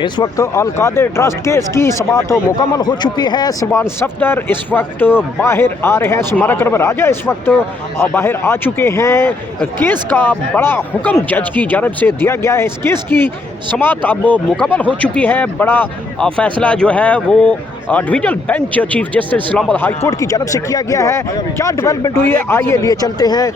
इस वक्त Al-Qadir trust case की समाअत मुकम्मल हो चुकी है। सलमान सफदर इस वक्त बाहर आ रहे हैं। सलमान अकबर राजा इस वक्त बाहर आ चुके हैं। केस का बड़ा हुक्म जज की जानब से दिया गया है। इस केस की समाअत अब मुकम्मल हो चुकी है। बड़ा फैसला जो है वो divisional bench chief justice Islamabad high court की जानब से किया गया है। क्या डेवलपमेंट हुई है, आइए लिए चलते हैं।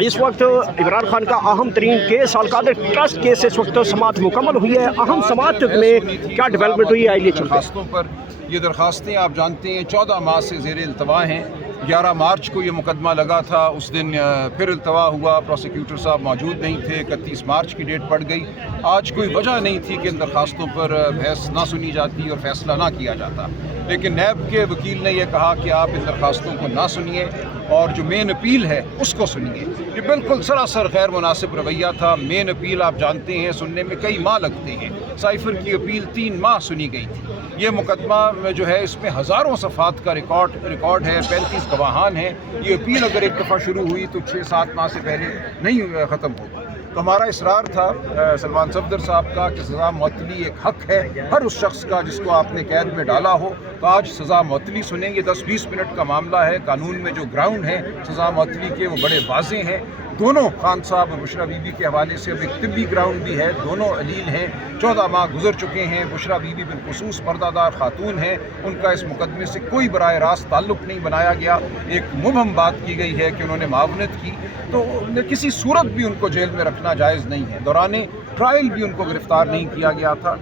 इस वक्त इमरान खान का अहम तरीन केस अल-कादिर ट्रस्ट केस इस वक्त समाअत मुकम्मल हुई है। अहम समाअत में क्या डेवलपमेंट हुई है, आइए चलते हैं। दरखास्तों पर ये दरखास्तें आप जानते हैं 14 माह से ज़ेर इल्तवा हैं। 11 मार्च को ये मुकदमा लगा था, उस दिन फिर इल्तवा हुआ, प्रोसिक्यूटर साहब मौजूद नहीं थे, 31 मार्च की डेट पड़ गई। आज कोई वजह नहीं थी कि इन दरखास्तों पर बहस ना सुनी जाती और फैसला ना किया जाता, लेकिन नैब के वकील ने यह कहा कि आप इन दरखास्तों को ना सुनिए और जो मेन अपील है उसको सुनिए। ये बिल्कुल सरासर गैर मुनासिब रवैया था। मेन अपील आप जानते हैं सुनने में कई माह लगते हैं, साइफर की अपील 3 माह सुनी गई थी। ये मुकदमा जो है इसमें हज़ारों सफ़ात का रिकॉर्ड है, 35 गवाहान हैं। ये अपील अगर एक दफ़ा शुरू हुई तो 6-7 माह से पहले नहीं ख़त्म होगी। तो हमारा इसरार था सलमान सफदर साहब का कि सज़ा मुअत्तली एक हक़ है हर उस शख्स का जिसको आपने कैद में डाला हो। तो आज सज़ा मुअत्तली सुनेंगे। 10-20 मिनट का मामला है। कानून में जो ग्राउंड है सज़ा मुअत्तली के वो बड़े वाज़ेह हैं। दोनों खान साहब और बुशरा बीबी के हवाले से अब एक तिब्बी ग्राउंड भी है। दोनों अलील हैं, 14 माह गुजर चुके हैं। बुशरा बीबी बिलखुसूस पर्दादार खातून हैं, उनका इस मुकदमे से कोई बराह रास्त ताल्लुक़ नहीं बनाया गया। एक मुबहम बात की गई है कि उन्होंने मावनत की, तो किसी सूरत भी उनको जेल में रखना जायज़ नहीं है। दौरान ट्रायल भी उनको गिरफ़्तार नहीं किया गया था।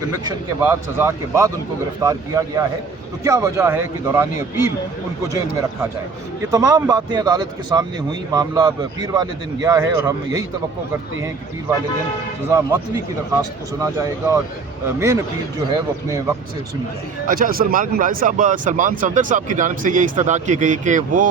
कन्विक्शन के बाद, सज़ा के बाद उनको गिरफ़्तार किया गया है। तो क्या वजह है कि दौरान अपील उनको जेल में रखा जाए? ये तमाम बातें अदालत के सामने हुई। मामला अब पीर वाले दिन गया है और हम यही तवक्को करते हैं कि पीर वाले दिन सज़ा मुअत्तली की दरख्वास्त को सुना जाएगा और मेन अपील जो है वो अपने वक्त से सुनी जाएगी। अच्छा, सलमान सफदर साहब की जानिब से ये इस्तदा की गई कि वो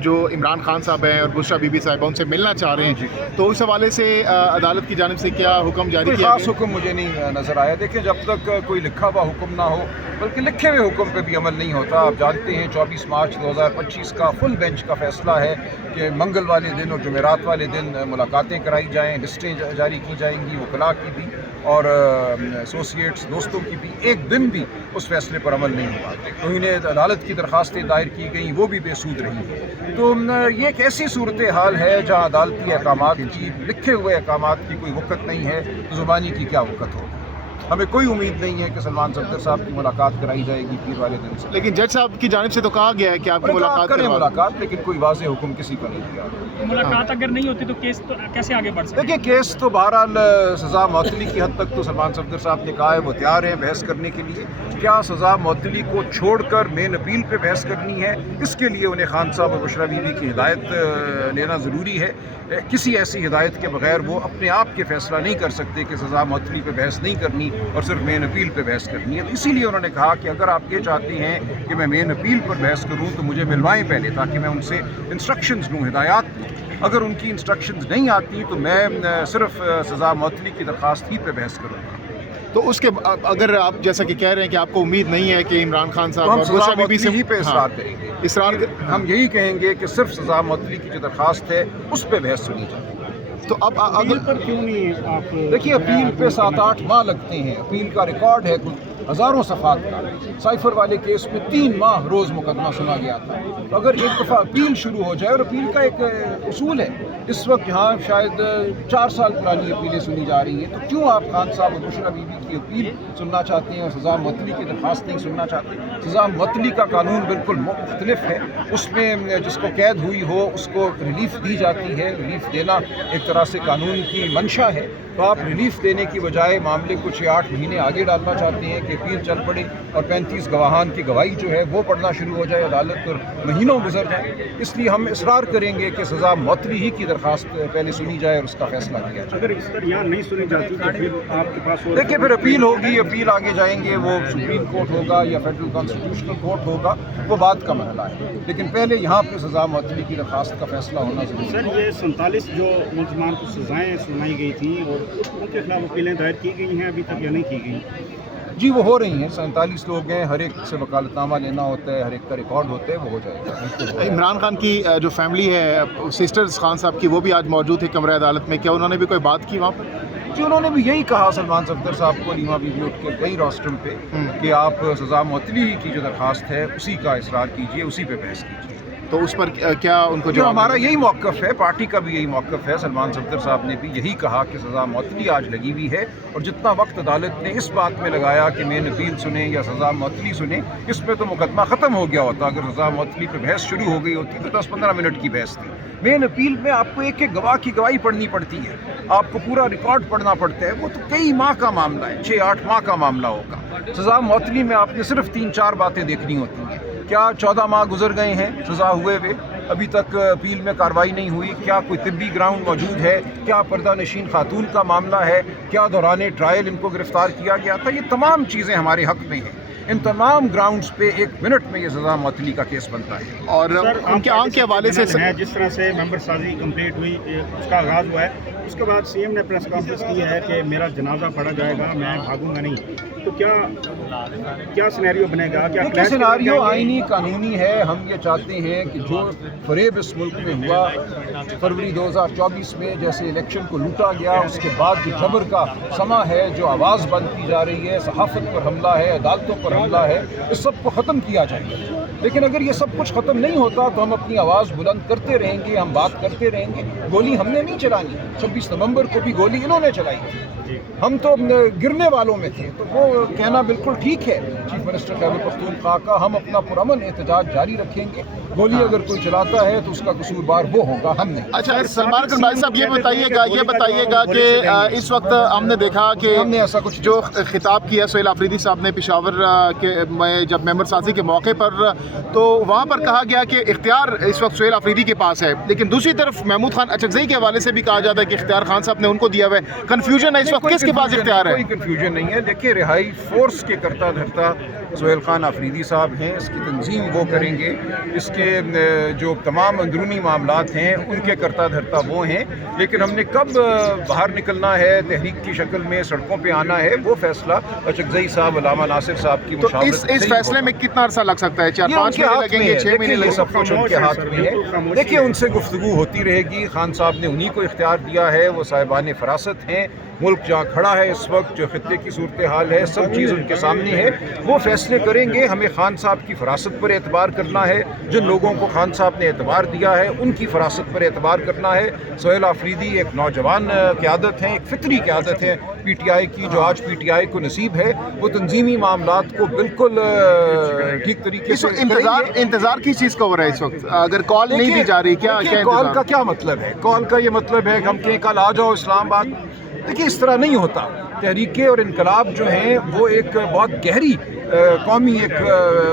जो इमरान खान साहब हैं और बुशरा बीबी साहिबा उनसे मिलना चाह रहे हैं, तो उस हवाले से अदालत की जानिब से क्या हुक्म जारी किया? खास हुक्म मुझे नहीं नज़र आया। देखिए, जब तक कोई लिखा हुआ हुक्म ना हो, बल्कि लिखे हुए हुक्म पे भी अमल नहीं होता। आप जानते हैं 24 मार्च 2025 का फुल बेंच का फैसला है कि मंगल वाले दिन और जुमेरात वाले दिन मुलाकातें कराई जाएँ, लिस्टें जारी की जाएंगी, वकला की भी और एसोसिएट्स दोस्तों की भी। एक दिन भी उस फैसले पर अमल नहीं हुआ। तो इन्हें अदालत की दरखास्तें दायर की गई, वो भी बेसूद रही हैं। तो ये एक ऐसी सूरत हाल है जहाँ अदालती अहकामात की, लिखे हुए अहकामात की कोई वक़्त नहीं है, तो ज़ुबानी की क्या वक़्त होगी। हमें कोई उम्मीद नहीं है कि सलमान सफदर साहब की मुलाकात कराई जाएगी पीर वाले दिन से। लेकिन जज साहब की जानिब से तो कहा गया है कि आपकी मुलाकात करें मुलाकात, लेकिन कोई वाज़ेह हुक्म किसी का नहीं दिया। मुलाकात अगर नहीं होती तो केस तो कैसे आगे बढ़ सकता है? देखिए, केस तो बहरहाल सज़ा मुअत्तली की हद तक तो सलमान सफदर साहब ने कहा है वो तैयार हैं बहस करने के लिए। क्या सज़ा मुअत्तली को छोड़कर मेन अपील पे बहस करनी है? इसके लिए उन्हें खान साहब और बुशरा बीबी की हिदायत लेना ज़रूरी है। किसी ऐसी हिदायत के बगैर वो अपने आप के फैसला नहीं कर सकते कि सज़ा मुअत्तली पे बहस नहीं करनी और सिर्फ मेन अपील पे बहस करनी है। तो इसीलिए उन्होंने कहा कि अगर आप ये चाहते हैं कि मैं मेन अपील पर बहस करूँ तो मुझे मिलवाएं पहले, ताकि मैं उनसे इंस्ट्रक्शंस लूँ, हिदायत लूँ। अगर उनकी इंस्ट्रक्शंस नहीं आती तो मैं सिर्फ सज़ा मुअत्तली की दरख्वास्त ही पे बहस करूँगा। तो उसके अगर आप जैसा कि कह रहे हैं कि आपको उम्मीद नहीं है कि इमरान खान साहब और बुशरा बीबी से ही पे इसरार करेंगे। हम यही कहेंगे कि सिर्फ सज़ा मुअत्तली की जो दरख्वास्त है उस पे बहस सुनी जाए। तो अब अपील पर क्यों नहीं आप? देखिए, अपील पे 7-8 माह लगते हैं। अपील का रिकॉर्ड है हज़ारों सफ़ात का। साइफर वाले केस में 3 माह रोज़ मुकदमा सुना गया था। तो अगर एक दफ़ा अपील शुरू हो जाए, और अपील का एक उसूल है, इस वक्त यहाँ शायद 4 साल पुरानी अपीलें सुनी जा रही हैं, तो क्यों आप खान साहब और बुशरा बीबी की अपील सुनना चाहते हैं और सज़ा मुअत्तली की दरख्वास्त नहीं सुनना चाहते? सज़ा मुअत्तली का कानून बिल्कुल मुख्तलिफ है। उसमें जिसको कैद हुई हो उसको रिलीफ दी जाती है। रिलीफ देना एक तरह से कानून की मंशा है। तो आप रिलीफ देने की बजाय मामले को 6-8 महीने आगे डालना चाहते हैं कि अपील चल पड़े और 35 गवाहान की गवाही जो है वो पढ़ना शुरू हो जाए अदालत और महीनों गुजर जाए। इसलिए हम इसरार करेंगे कि सज़ा मुअत्तली ही की दरख्वास्त पहले सुनी जाए और उसका फैसला किया जाए। अगर इस तरह यहाँ नहीं सुनी जाती तो फिर आपके पास देखिए, फिर अपील होगी, अपील आगे जाएंगे, वो सुप्रीम कोर्ट होगा या फेडरल कॉन्स्टिट्यूशनल कोर्ट होगा, वो बात का मसला है। लेकिन पहले यहाँ पे सज़ा मुअत्तली की दरख्वास्त का फैसला होना जरूरी है। सर, ये 47 जो मुलजमान को सज़ाएँ सुनाई गई थी और उनके खिलाफ अपीलें दायर की गई हैं अभी तक या नहीं की गई? जी, वो हो रही हैं। 47 लोग हैं, हर एक से वकालतनामा लेना होता है, हर एक का रिकॉर्ड होता है, वो हो जाएगा। इमरान खान की जो फैमिली है, सिस्टर्स खान साहब की, वो भी आज मौजूद है कमरे अदालत में। क्या उन्होंने भी कोई बात की वहाँ पर? کہ انہوں نے بھی یہی کہا سلمان صفدر صاحب کو ریما بی بی اٹھ کے کئی روسٹرم پہ کہ آپ سزا معطلی کی جو درخواست ہے اسی کا اصرار کیجیے، اسی پہ بحث کیجیے. تو اس پر کیا ان کو جو جو ہمارا یہی موقف ہے، پارٹی کا بھی یہی موقف ہے. سلمان صفدر صاحب نے بھی یہی کہا کہ سزا معطلی آج لگی ہوئی ہے، اور جتنا وقت عدالت نے اس بات میں لگایا کہ مین اپیل سنیں یا سزا معطلی سنیں، اس میں تو مقدمہ ختم ہو گیا ہوتا. اگر سزا معطلی پہ بحث شروع ہو گئی ہوتی تو 10-15 منٹ کی بحث تھی. مین اپیل میں آپ کو ایک گواہ کی گواہی پڑھنی پڑتی ہے، آپ کو پورا ریکارڈ پڑھنا پڑتا ہے. وہ تو کئی ماہ کا معاملہ ہے، 6-8 ماہ کا معاملہ ہوگا. سزا معطلی میں آپ نے صرف 3-4 باتیں دیکھنی ہوتی ہیں. کیا 14 ماہ گزر گئے ہیں سزا ہوئے ہوئے، ابھی تک اپیل میں کارروائی نہیں ہوئی؟ کیا کوئی طبی گراؤنڈ موجود ہے؟ کیا پردہ نشین خاتون کا معاملہ ہے؟ کیا دوران ٹرائل ان کو گرفتار کیا گیا تھا؟ یہ تمام چیزیں ہمارے حق میں ہیں. ان تمام گراؤنڈز پہ 1 منٹ میں یہ سزا معطلی کا کیس بنتا ہے. اور ان کے آنکھ کے حوالے سے جس طرح سے ممبر سازی کمپلیٹ ہوئی، اس کا آغاز ہوا ہے، اس کے بعد سی ایم نے پریس کانفرنس کی ہے کہ میرا جنازہ پڑھا جائے گا، میں بھاگوں گا نہیں. تو کیا سینیریو بنے گا؟ کیا سینیریو آئینی قانونی ہے. ہم یہ چاہتے ہیں کہ جو فریب اس ملک میں ہوا فروری 2024 میں، جیسے الیکشن کو لوٹا گیا، اس کے بعد جو جبر کا سما ہے، جو آواز بند کی جا رہی ہے، صحافت پر حملہ ہے، عدالتوں پر حملہ ہے، اس سب کو ختم کیا جائے. لیکن اگر یہ سب کچھ ختم نہیں ہوتا تو ہم اپنی آواز بلند کرتے رہیں گے، ہم بات کرتے رہیں گے. گولی ہم نے نہیں چلانی. 26 نومبر کو بھی گولی انہوں نے چلائی تھی، ہم تو گرنے والوں میں تھے. تو وہ کہنا بالکل ٹھیک ہے چیف منسٹر خیبر پختونخوا کا. ہم اپنا پرامن احتجاج جاری رکھیں گے. گولی اگر کوئی چلاتا ہے تو اس کا قصوروار وہ ہوگا، ہم نہیں. اچھا سلمان اکرم بھائی صاحب، یہ بتائیے گا کہ اس وقت ہم نے دیکھا کہ ہم نے ایسا کچھ جو خطاب کیا سہیل آفریدی صاحب نے پشاور کے میں جب ممبر سازی کے موقع پر، تو وہاں پر کہا گیا کہ اختیار اس وقت سہیل آفریدی کے پاس ہے، لیکن دوسری طرف محمود خان اچکزئی کے حوالے سے بھی کہا جاتا ہے کہ اختیار خان صاحب نے ان کو دیا ہوا ہے. کنفیوژن ہے اس وقت، کس کے پاس اختیار ہے؟ کوئی کنفیوژن نہیں ہے. دیکھیے، رہائی فورس کے کرتا دھرتا سہیل خان آفریدی صاحب ہیں. اس کی تنظیم وہ کریں گے، اس کے جو تمام اندرونی معاملات ہیں ان کے کرتا دھرتا وہ ہیں. لیکن ہم نے کب باہر نکلنا ہے، تحریک کی شکل میں سڑکوں پہ آنا ہے، وہ فیصلہ اچکزئی صاحب، علامہ ناصر صاحب کی مشاورت سے اس فیصلے میں کتنا عرصہ لگ سکتا ہے؟ 4-5 مہینے لگیں گے، 6 مہینے لگیں گے؟ سب کچھ ان کے ہاتھ میں ہے. دیکھیے، ان سے گفتگو ہوتی رہے گی. خان صاحب نے انہی کو اختیار دیا ہے، وہ صاحبان فراست ہیں. ملک جہاں کھڑا ہے اس وقت، جو خطے کی صورتحال ہے، سب چیز ان کے سامنے ہے. وہ فیصلے کریں گے. ہمیں خان صاحب کی فراست پر اعتبار کرنا ہے. جن لوگوں کو خان صاحب نے اعتبار دیا ہے ان کی فراست پر اعتبار کرنا ہے. سہیل آفریدی ایک نوجوان قیادت ہیں، ایک فطری قیادت ہے پی ٹی آئی کی، جو آج پی ٹی آئی کو نصیب ہے. وہ تنظیمی معاملات کو بالکل ٹھیک طریقے سے انتظار کی چیز کا ہو رہا ہے اس وقت. اگر کال نہیں دی جا رہی، کیا کال کا کیا مطلب ہے؟ کال کا یہ مطلب ہے کہ ہم کہیں کل آ جاؤ اسلام آباد. دیکھیے، اس طرح نہیں ہوتا. تحریکیں اور انقلاب جو ہیں وہ ایک بہت گہری قومی ایک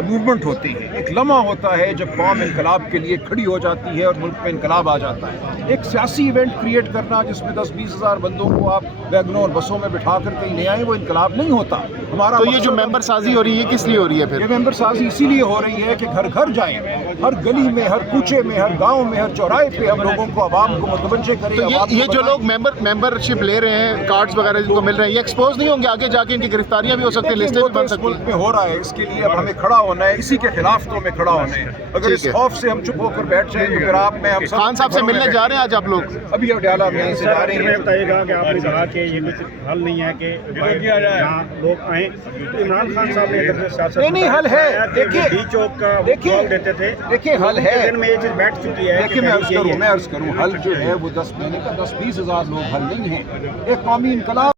موومنٹ ہوتی ہے. ایک لمحہ ہوتا ہے جب قوم انقلاب کے لیے کھڑی ہو جاتی ہے اور ملک میں انقلاب آ جاتا ہے. ایک سیاسی ایونٹ کریٹ کرنا جس میں 10-20 ہزار بندوں کو آپ ویگنوں اور بسوں میں بٹھا کر کہیں لے آئیں، وہ انقلاب نہیں ہوتا. ہمارا تو یہ جو ممبر سازی ہو رہی ہے کس لیے ہو رہی ہے پھر؟ یہ ممبر سازی اسی لیے ہو رہی ہے کہ گھر گھر جائیں، ہر گلی میں، ہر کوچے میں، ہر گاؤں میں، ہر چوراہے پہ ہم لوگوں کو، عوام کو متوجہ کریں. یہ جو لوگ ممبرشپ لے رہے ہیں، کارڈز وغیرہ جن کو مل رہے ہیں، یہ ایکسپوز نہیں ہوں گے آگے جا کے؟ ان کی گرفتاریاں بھی ہو سکتی ہیں، لسٹیں بھی بن سکتی ہیں. ملک میں ہو رہا ہے، اس کے لیے اب ہمیں کھڑا ہونا ہے. اسی کے خلاف تو ہمیں کھڑا ہونا ہے. اگر اس خوف سے ہم چپ ہو کر بیٹھ جائیں تو پھر آپ میں ہم سب خان صاحب سے ملنے جا رہے ہیں آج آپ لوگ؟ ابھی اڈیالہ میں یہیں سے جا رہے ہیں. بتائیے گا کہ آپ نے کہا کہ یہ کچھ حل نہیں ہے کہ یہاں لوگ آئیں. عمران خان صاحب نے نہیں حل ہے. دیکھیے، ڈی چوک کا دیتے تھے. دیکھیے حل ہے. میں یہ چیز بیٹھ چکی ہے. دیکھیے، میں عرض کروں حل جو ہے وہ 10 مہینے کا 10-20 ہزار لوگ حل نہیں ہیں. ایک قومی انقلاب